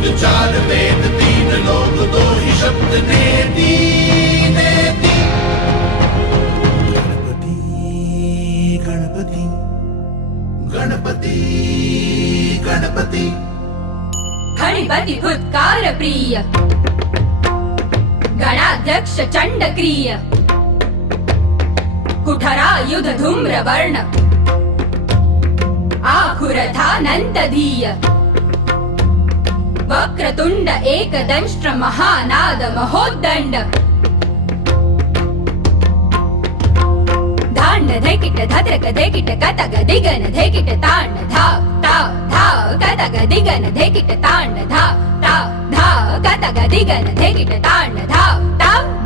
वेद चार वेद तीन लोक दो ही शब्द नेति नेति। गणपति गणपति गणपति गणपति फुत्कार प्रिय गणाध्यक्ष चंडक्रिय कुठरायुध धूम्रवर्ण आखुरथानंतधीय वक्रतुंड एकदंष्ट्र महानाद महोद्दंड धांड धेकिट धद्रक धेकिट कतग दिगन धेकिट तांड धाव ताव धाव कतग दिगन धेकिट तांड धाव ताव धाव कतग दिगन धेकिट तांड धाव ताव